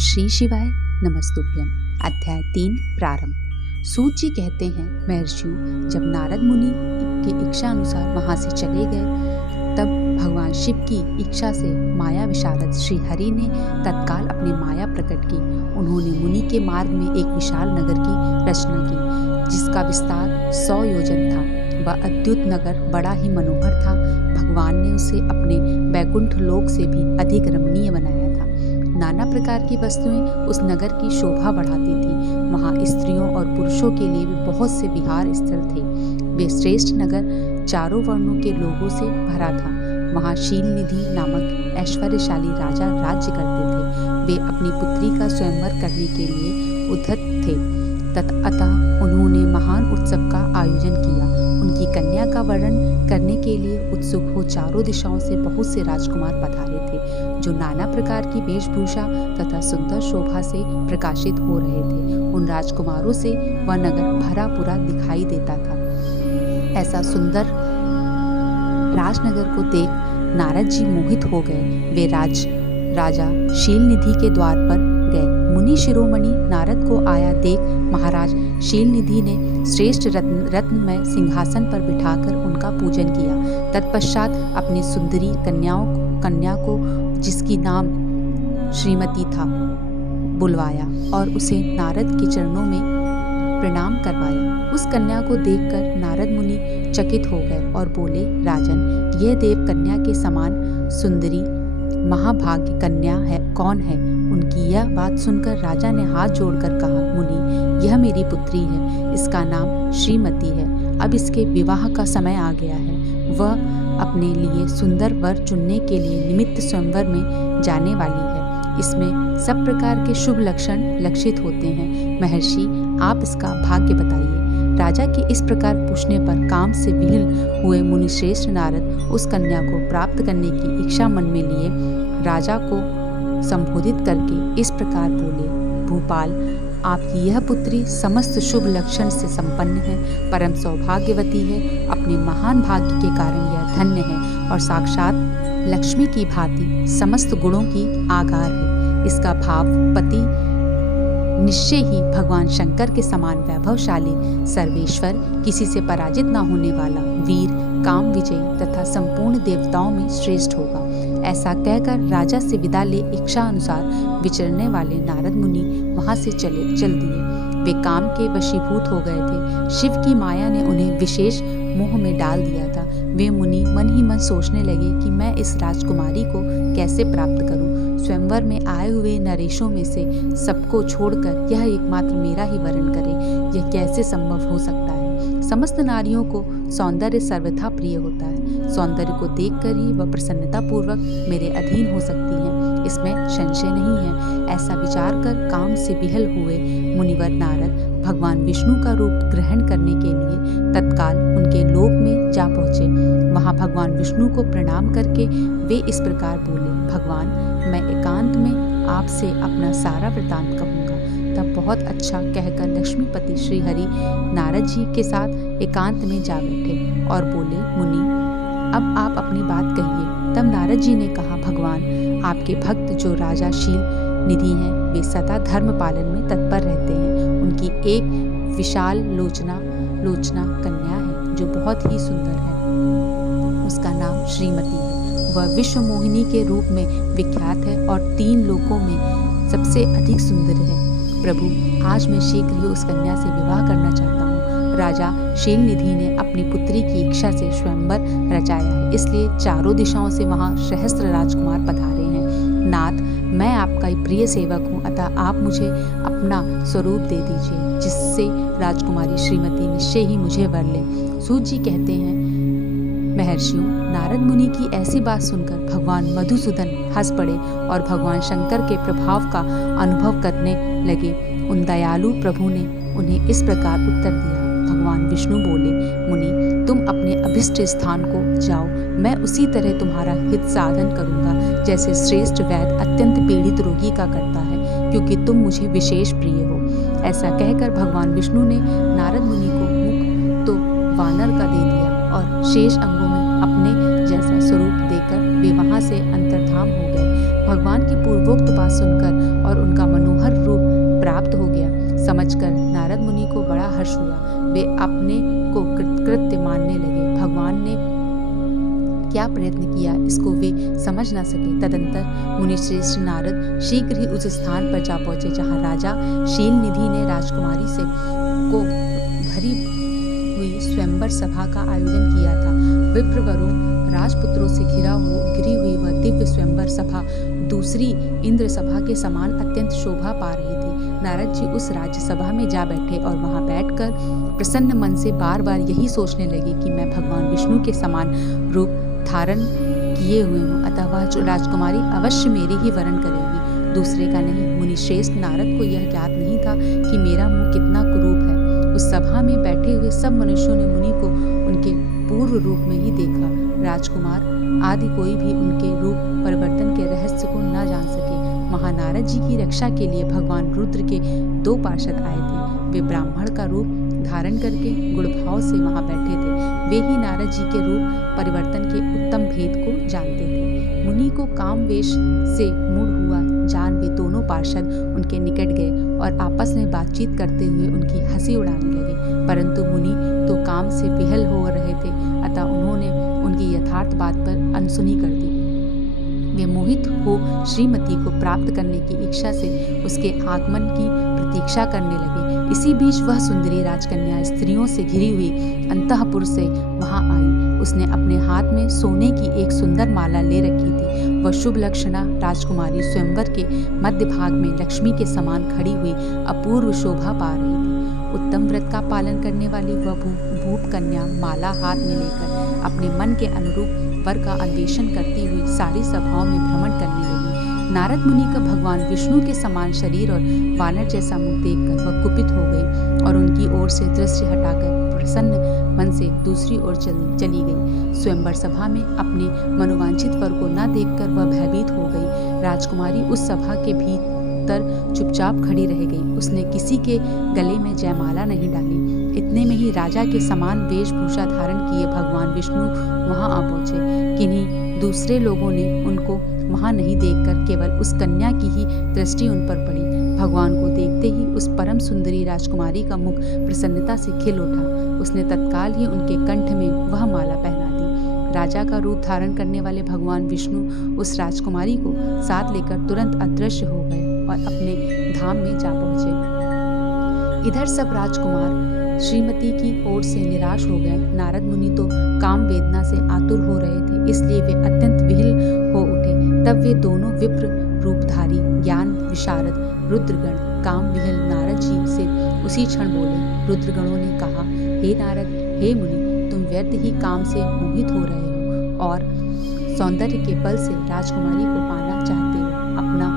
श्री शिवाय नमस्तुभ्यम। अध्याय 3 प्रारंभ। सूत जी कहते हैं, महर्षियों, जब नारद मुनि की इच्छा अनुसार वहां से चले गए तब भगवान शिव की इच्छा से माया विशारद श्री हरि ने तत्काल अपनी माया प्रकट की। उन्होंने मुनि के मार्ग में एक विशाल नगर की रचना की जिसका विस्तार 100 योजन था। वह अद्भुत नगर बड़ा ही मनोहर था। भगवान ने उसे अपने वैकुंठ लोक से भी अधिक रमणीय बनाया था। नाना प्रकार की वस्तुएं उस नगर की शोभा बढ़ाती थी। वहाँ स्त्रियों और पुरुषों के लिए भी बहुत से विहार स्थल थे। वे श्रेष्ठ नगर चारों वर्णों के लोगों से भरा था। वहाँ शील निधि नामक ऐश्वर्यशाली राजा राज्य करते थे। वे अपनी पुत्री का स्वयंवर करने के लिए उद्धत थे। अतः उन्होंने महान उत्सव का आयोजन किया। उनकी कन्या का वर्णन करने के लिए उत्सुक हो चारों दिशाओं से बहुत से राजकुमार पधारे थे, जो नाना प्रकार की वेशभूषा तथा सुंदर शोभा से प्रकाशित हो रहे थे। उन राजकुमारों से वह नगर भरा पूरा दिखाई देता था। ऐसा सुंदर राजनगर को देख नारद जी मोहित हो गए। वे राजा शील निधि के द्वार पर गए। मुनि शिरोमणि नारद को आया देख महाराज शील निधि ने श्रेष्ठ रत्नमय सिंहासन पर बिठाकर उनका पूजन किया। तत्पश्चात अपनी सुंदरी कन्या को जिसकी नाम श्रीमती था बुलवाया और उसे नारद के चरणों में प्रणाम करवाया। उस कन्या को देखकर नारद मुनि चकित हो गए और बोले, राजन, यह देव कन्या के समान सुंदरी महाभाग्य कन्या है कौन है? उनकी यह बात सुनकर राजा ने हाथ जोड़कर कहा, मुनि, यह मेरी पुत्री है। इसका नाम श्रीमती है। अब इसके विवाह का समय आ गया है। वह अपने लिए सुंदर वर चुनने के लिए निमित्त स्वयंवर में जाने वाली है। इसमें सब प्रकार के शुभ लक्षण लक्षित होते हैं। महर्षि, आप इसका भाग्य बताइए। राजा के इस प्रकार पूछने पर काम से विह्वल हुए मुनिश्रेष्ठ नारद उस कन्या को प्राप्त करने की इच्छा मन में लिए राजा को संबोधित करके इस प्रकार बोले, भूपाल, आपकी यह पुत्री समस्त शुभ लक्षण से संपन्न है, परम सौभाग्यवती है। अपने महान भाग्य के कारण यह धन्य है और साक्षात लक्ष्मी की भांति समस्त गुणों की आगार है। इसका भाव पति निश्चय ही भगवान शंकर के समान वैभवशाली, सर्वेश्वर, किसी से पराजित न होने वाला, वीर, काम विजयी तथा संपूर्ण देवताओं में श्रेष्ठ होगा। ऐसा कहकर राजा से विदा ले इच्छा अनुसार विचरने वाले नारद मुनि वहां से चल दिए। वे काम के वशीभूत हो गए थे। शिव की माया ने उन्हें विशेष मोह में डाल दिया था। वे मुनि मन ही मन सोचने लगे कि मैं इस राजकुमारी को कैसे प्राप्त करूं। स्वयंवर में आए हुए नरेशों में से सबको छोड़कर यह एकमात्र मेरा ही वरण करे, यह कैसे संभव हो सकता है? समस्त नारियों को सौंदर्य सर्वथा प्रिय होता है। सौंदर्य को देखकर ही वह प्रसन्नता पूर्वक मेरे अधीन हो सकती है, इसमें संशय नहीं है। ऐसा विचार कर काम से विह्वल हुए मुनिवर नारद भगवान विष्णु का रूप ग्रहण करने के लिए तत्काल उनके लोक में जा पहुँचे। वहाँ भगवान विष्णु को प्रणाम करके वे इस प्रकार बोले, भगवान, मैं एकांत में आपसे अपना सारा वृतांत कहूँगा। तब बहुत अच्छा कहकर लक्ष्मीपति श्री हरि नारद जी के साथ एकांत में जा बैठे और बोले, मुनि, अब आप अपनी बात कहिए। तब नारद जी ने कहा, भगवान, आपके भक्त जो राजा शील निधि हैं, वे सदा धर्म पालन में तत्पर रहते हैं। उनकी एक विशाल लोचना कन्या है जो बहुत ही सुंदर है। उसका नाम श्रीमती है। वह विश्व मोहिनी के रूप में विख्यात है और 3 लोकों में सबसे अधिक सुंदर है। प्रभु, आज मैं शीघ्र ही उस कन्या से विवाह करना चाहता हूँ। राजा शील निधि ने अपनी पुत्री की इच्छा से स्वयंवर रचाया है, इसलिए चारों दिशाओं से वहाँ सहस्त्र राजकुमार पधारे हैं। नाथ, मैं आपका प्रिय सेवक हूँ, अतः आप मुझे अपना स्वरूप दे दीजिए, जिससे राजकुमारी श्रीमती निश्चय ही मुझे वर ले। सूत जी कहते हैं, महर्षियों, नारद मुनि की ऐसी बात सुनकर भगवान मधुसूदन हंस पड़े और भगवान शंकर के प्रभाव का अनुभव करने लगे। उन दयालु प्रभु ने उन्हें इस प्रकार उत्तर दिया। भगवान विष्णु बोले, मुनि, तुम अपने अभिष्ट स्थान को जाओ। मैं उसी तरह तुम्हारा हित साधन करूंगा जैसे श्रेष्ठ वैद्य अत्यंत पीड़ित रोगी का करता है, क्योंकि तुम मुझे विशेष प्रिय हो। ऐसा कहकर भगवान विष्णु ने नारद मुनि को मुख तो वानर का दे दिया और शेष अंगों में अपने जैसा स्वरूप देकर वे वहां से अंतर्धान हो गए। भगवान की पूर्वोक्त बात सुनकर और उनका समझकर नारद मुनि को बड़ा हर्ष हुआ। वे अपने को कृतकृत्य मानने लगे। भगवान ने क्या प्रयत्न किया इसको वे समझ न सके। तदंतर मुनिश्रेष्ठ नारद शीघ्र ही उस स्थान पर जा पहुंचे जहाँ राजा शीलनिधि ने राजकुमारी से को भरी हुई स्वयंवर सभा का आयोजन किया था। विप्रवरों राजपुत्रों से घिरी हुई वह दिव्य स्वयंवर सभा दूसरी इंद्र सभा के समान अत्यंत शोभा पा रही थी। नारद जी उस राज्य सभा में जा बैठे और वहां बैठकर प्रसन्न मन से बार बार यही सोचने लगे कि मैं भगवान विष्णु के समान रूप धारण किए हुए हूँ, अतः वह राजकुमारी अवश्य मेरे ही वरण करेगी, दूसरे का नहीं। मुनिश्रेष्ठ नारद को यह ज्ञात नहीं था कि मेरा मुंह कितना कुरूप है। उस सभा में बैठे हुए सब मनुष्यों ने मुनि को उनके पूर्व रूप में ही देखा। राजकुमार आदि कोई भी उनके रूप परिवर्तन के रहस्य को न जान सके। महानारद जी की रक्षा के लिए भगवान रुद्र के 2 पार्षद आए थे। वे ब्राह्मण का रूप धारण करके गुणभाव से वहां बैठे थे। वे ही नारद जी के रूप परिवर्तन के उत्तम भेद को जानते थे। मुनि को काम वेश से मूढ़ हुआ जान वे दोनों पार्षद उनके निकट गए और आपस में बातचीत करते हुए उनकी हंसी उड़ाने लगे। परंतु मुनि तो काम से बेहल हो रहे थे, अतः उन्होंने उनकी यथार्थ बात पर अनसुनी कर दी। वे मोहित हो श्रीमती को प्राप्त करने की इच्छा से उसके आगमन की प्रतीक्षा करने लगे। इसी बीच वह सुंदरी राजकन्या स्त्रियों से घिरी हुई अंतःपुर से वहां आई। उसने अपने हाथ में सोने की एक सुंदर माला ले रखी थी। वह शुभ लक्षणा राजकुमारी स्वयंवर के मध्य भाग में लक्ष्मी के समान खड़ी हुई अपूर्व शोभा पा रही थी। उत्तम व्रत का पालन करने वाली वह भूप कन्या माला हाथ में लेकर अपने मन के अनुरूप वर का अन्वेषण करती हुई सारी सभाओं में भ्रमण करने लगी। नारद मुनि का भगवान विष्णु के समान शरीर और वानर जैसा मुख देखकर वह कुपित हो गई और उनकी ओर से दृष्टि हटाकर प्रसन्न मन से दूसरी ओर चली गई। स्वयंवर सभा में अपने मनोवांछित वर को न देखकर वह भयभीत हो गई। राजकुमारी उस सभा के भीतर चुपचाप खड़ी रह गई। उसने किसी के गले में जयमाला नहीं डाली। इतने में ही राजा के समान वेशभूषा धारण किए भगवान विष्णु वहां आ पहुंचे। किन्हीं दूसरे लोगों ने उनको वहां नहीं देखकर केवल उस कन्या की ही दृष्टि उन पर पड़ी। भगवान को देखते ही उस परम सुंदरी राजकुमारी का मुख प्रसन्नता से खिल उठा। उसने तत्काल ही उनके कंठ में वह माला पहना दी। राजा का रूप धारण करने वाले भगवान विष्णु उस राजकुमारी को साथ लेकर तुरंत अदृश्य हो गए और अपने धाम में जा पहुंचे। इधर सब राजकुमार श्रीमती की ओर से निराश हो गए। नारद मुनि तो काम वेदना से आतुर हो रहे थे, इसलिए वे अत्यंत विह्वल हो उठे। तब वे दोनों विप्र रूपधारी ज्ञान विशारद रुद्रगण काम विह्वल नारद जी से उसी क्षण बोले। रुद्रगणों ने कहा, हे नारद, हे मुनि, तुम व्यर्थ ही काम से मोहित हो रहे हो और सौंदर्य के बल से राजकुमारी को पाना चाहते हो। अपना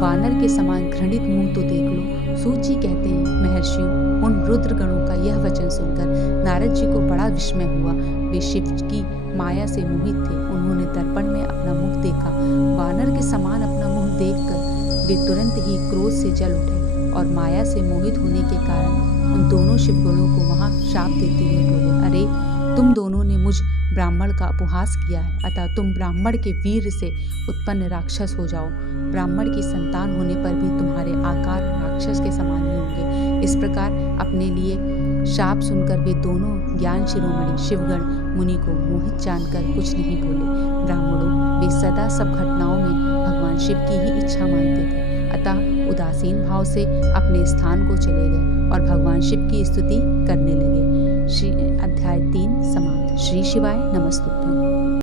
वानर के समान घृणित मुंह तो देख लो। सूत जी कहते हैं, महर्षियों, उन रुद्रगणों का यह वचन सुनकर नारद जी को बड़ा विस्मय हुआ। वे शिव की माया से मोहित थे। उन्होंने दर्पण में अपना मुख देखा। वानर के समान अपना मुंह देखकर वे तुरंत ही क्रोध से जल उठे और माया से मोहित होने के कारण उन दोनों शिवगणों को वहां शाप देते हुए बोले, अरे तुम दोनों ने मुझ ब्राह्मण का उपहास किया है, अतः तुम ब्राह्मण के वीर से उत्पन्न राक्षस हो जाओ। ब्राह्मण की संतान होने पर भी तुम्हारे आकार राक्षस के समान ही होंगे। इस प्रकार अपने लिए शाप सुनकर वे दोनों ज्ञान शिरोमणि शिवगण मुनि को मोहित जानकर कुछ नहीं बोले। ब्राह्मणों, वे सदा सब घटनाओं में भगवान शिव की ही इच्छा मानते थे, अतः उदासीन भाव से अपने स्थान को चले गए और भगवान शिव की स्तुति करने लगे। अध्याय 3 समाप्त। श्री शिवाय नमस्तुभ्यं।